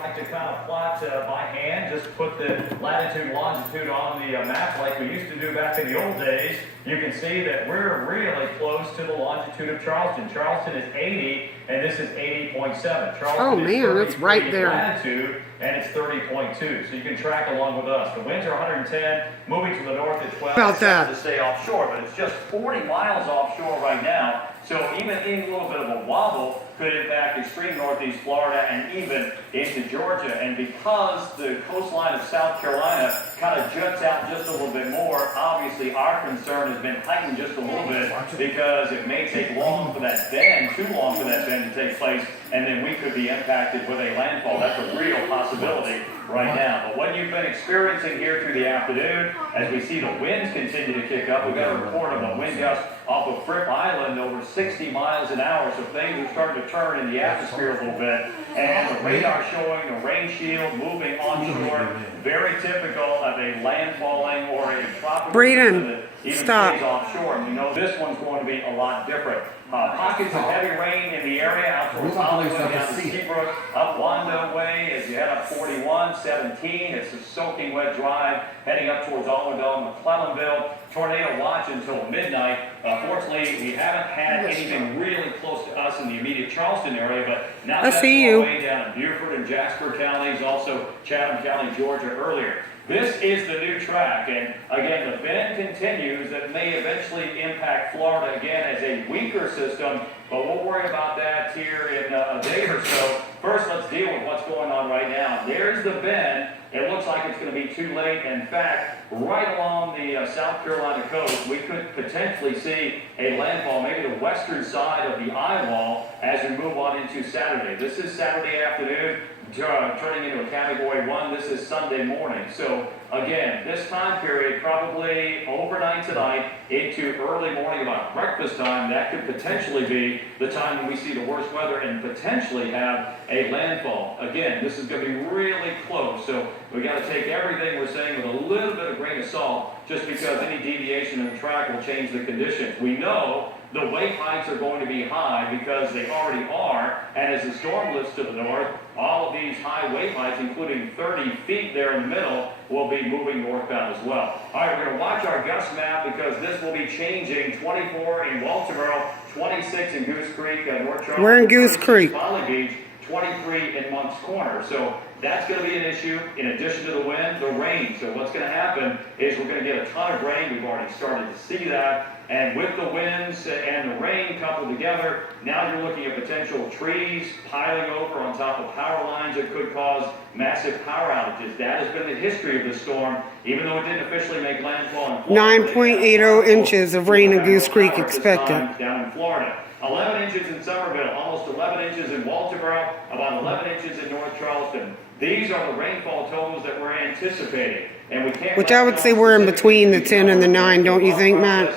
like to kind of plot by hand, just put the latitude and longitude on the map like we used to do back in the old days. You can see that we're really close to the longitude of Charleston. Charleston is 80, and this is 80.7. Charleston man, that's right there. Latitude, and it's 30.2. So you can track along with us. The winds are 110, moving to the north at 12. About that. To stay offshore, but it's just 40 miles offshore right now. So even any little bit of a wobble could impact extreme northeast Florida and even into Georgia. And because the coastline of South Carolina kind of juts out just a little bit more, obviously our concern has been heightened just a little bit because it may take long for that bend, too long for that bend to take place, and then we could be impacted with a landfall. That's a real possibility right now. But what you've been experiencing here through the afternoon, as we see the winds continue to kick up, we've got a report of a wind gust off of Fripp Island over 60 miles an hour, so things are starting to turn in the atmosphere a little bit. And the radar showing the rain shield moving onshore, very typical of a landfalling or a tropical system that even stays offshore. And we know this one's going to be a lot different. Pockets of heavy rain in the area out towards Hollywood, down to Seabrook, up Wando Way as you head up 41, 17. It's a soaking wet drive heading up towards Almadale, McClellanville. Tornado watch until midnight. Fortunately, we haven't had anything really close to us in the immediate Charleston area, but now that's all the way down in Beaufort and Jasper counties, also Chatham County, Georgia earlier. This is the new track, and again, the bend continues that may eventually impact Florida again as a weaker system, but we'll worry about that here in a day or so. First, let's deal with what's going on right now. There's the bend. It looks like it's going to be too late. In fact, right along the South Carolina coast, we could potentially see a landfall, maybe the western side of the eye wall as we move on into Saturday. This is Saturday afternoon. Turning into a Category 1, this is Sunday morning. So again, this time period, probably overnight tonight into early morning about breakfast time, that could potentially be the time when we see the worst weather and potentially have a landfall. Again, this is going to be really close, so we got to take everything we're saying with a little bit of grain of salt, just because any deviation in the track will change the conditions. We know the wave heights are going to be high because they already are, and as the storm lifts to the north, all of these high wave heights, including 30 feet there in the middle, will be moving northbound as well. All right, we're going to watch our gust map because this will be changing. 24 in Walterboro, 26 in Goose Creek, North Charleston. We're in Goose Creek. Folly Beach, 23 in Moncks Corner. So that's going to be an issue. In addition to the wind, the rain. So what's going to happen is we're going to get a ton of rain. We've already started to see that. And with the winds and the rain coupled together, now you're looking at potential trees piling over on top of power lines that could cause massive power outages. That has been the history of the storm, even though it didn't officially make landfall in Florida. 9.80 inches of rain in Goose Creek expected. Down in Florida. 11 inches in Somerville, almost 11 inches in Walterboro, about 11 inches in North Charleston. These are the rainfall totals that we're anticipating. And we can't, which I would say we're in between the 10 and the 9, don't you think, Matt?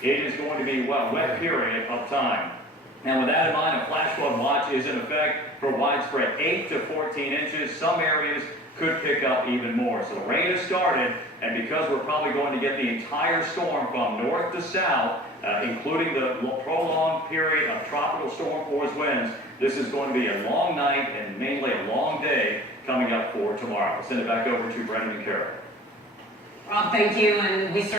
It is going to be a wet period of time. And with that in mind, a flash flood watch is in effect for widespread 8 to 14 inches. Some areas could pick up even more. So the rain has started, and because we're probably going to get the entire storm from north to south, including the prolonged period of tropical storm force winds, this is going to be a long night and mainly a long day coming up for tomorrow. I'll send it back over to Brendan and Carol. Rob, thank you. And we